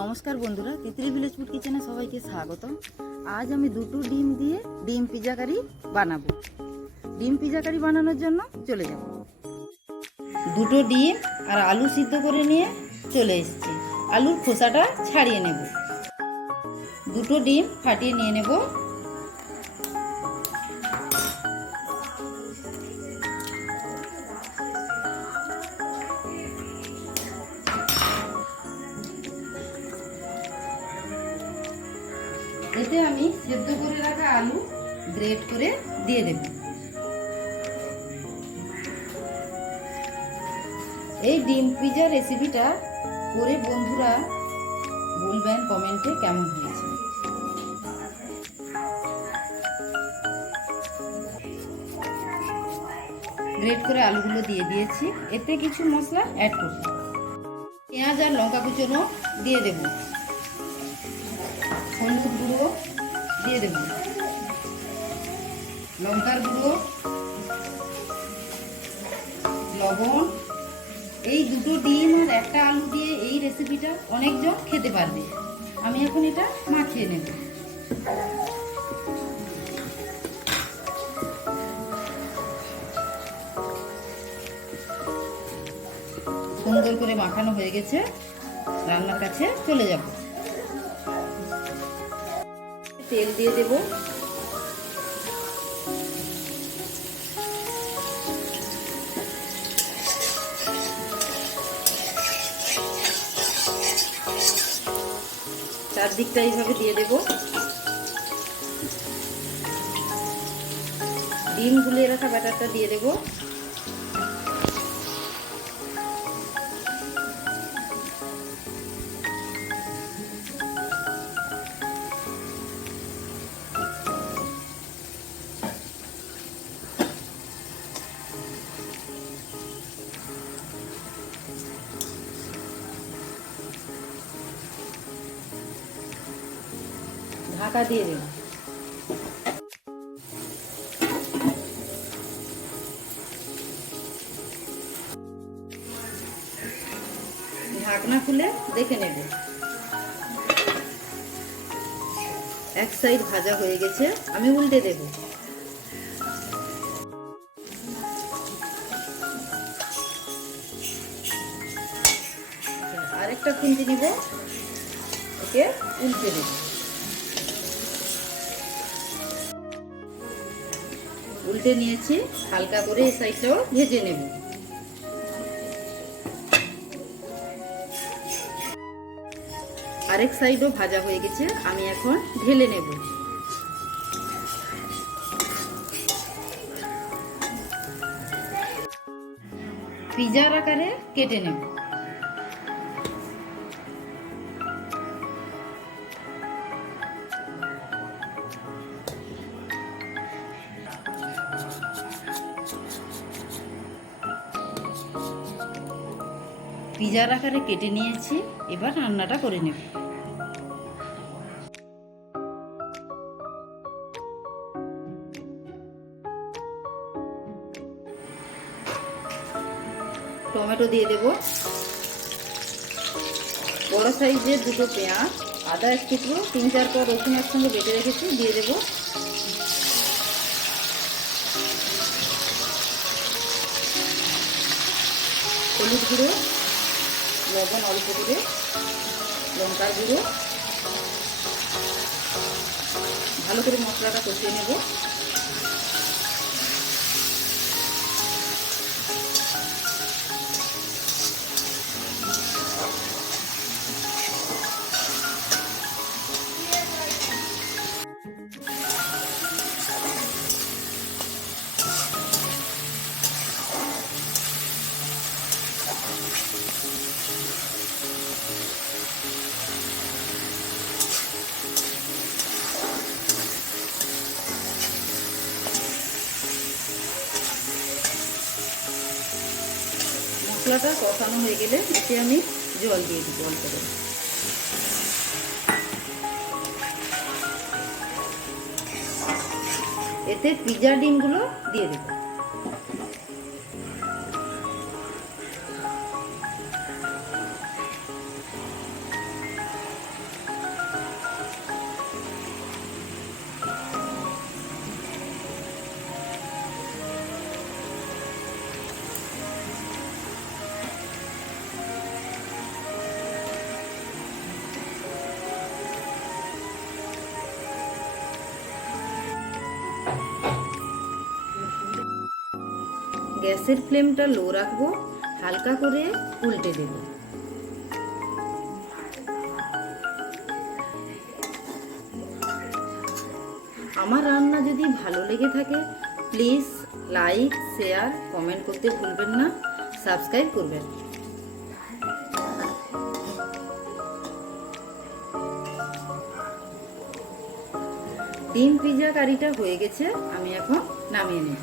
নমস্কার বন্ধুরা, Titli village food কিচেনে সবাইকে স্বাগত। আজ আমি দুটো ডিম দিয়ে ডিম পিজা কারি বানাবো। ডিম পিজা কারি বানানোর জন্য চলে যাব। দুটো ডিম আর আলু সিদ্ধ করে নিয়ে চলে এসেছি। আলুর খোসাটা ছাড়িয়ে নেব। দুটো ডিম ফাটিয়ে নিয়ে নেব। এতে আমি সেদ্ধ করে রাখা আলু গ্রেট করে দিয়ে দেব। এই ডিম পিজা রেসিপিটা করে বন্ধুরা বলবেন কমেন্টে কেমন হয়েছে। গ্রেট করে আলুগুলো দিয়ে দিয়েছি। এতে কিছু মশলা অ্যাড করব। পেঁয়াজ আর লঙ্কা কুচনো দিয়ে দেব। হলুদ গুঁড়ো দিয়ে দেব, লঙ্কার গুঁড়ো, লবণ। এই দুটো ডিম আর একটা আলু দিয়ে এই রেসিপিটা অনেকজন খেতে পারবে। আমি এখন এটা মাখিয়ে নেব। সুন্দর করে মাখানো হয়ে গেছে। রান্নার কাছে চলে যাব। তেল দিয়ে দেব। চারদিকটা এইভাবে দিয়ে দেব। ডিম গুলিয়ে রাখা ব্যাটারটা দিয়ে দেব। ঢাকা দিয়ে দেব। ঢাকনা খুলে দেখে নেব। এক সাইড ভাজা হয়ে গেছে, আমি উল্টে দেব। আরেকটা খুন্তি নিব, ওকে উল্টে দেব। উল্টে নিয়েছি, হালকা করে এই সাইডটাও ভেজে নেব। আরেক সাইডও ভাজা হয়ে গেছে, আমি এখন ঢেলে নেব। পিজার আকারে কেটে নেব। পিজার আকারে কেটে নিয়েছি, এবার রান্নাটা করে নেব। টমেটো দিয়ে দেব, বড় সাইজের দুটো পেঁয়াজ, আদা এক টুকরো, 3-4 কোয়া রসুন একসঙ্গে বেটে রেখেছি দিয়ে দেব। হলুদ গুঁড়ো, লবণ অল্প করে, লঙ্কার গুঁড়ো। ভালো করে মশলাটা কষিয়ে নেব। মশলাটা কষানো হয়ে গেলে এতে আমি জল দিয়ে দেবো অল্প করে। এতে পিজা ডিমগুলো দিয়ে দেবো। গ্যাসের ফ্লেমটা লো রাখবো, হালকা করে উল্টে দেব। আমার রান্না যদি ভালো লেগে থাকে প্লিজ লাইক, শেয়ার, কমেন্ট করতে ভুলবেন না, সাবস্ক্রাইব করবেন। ডিম পিৎজা কারিটা হয়ে গেছে, আমি এখন নামিয়ে নেব।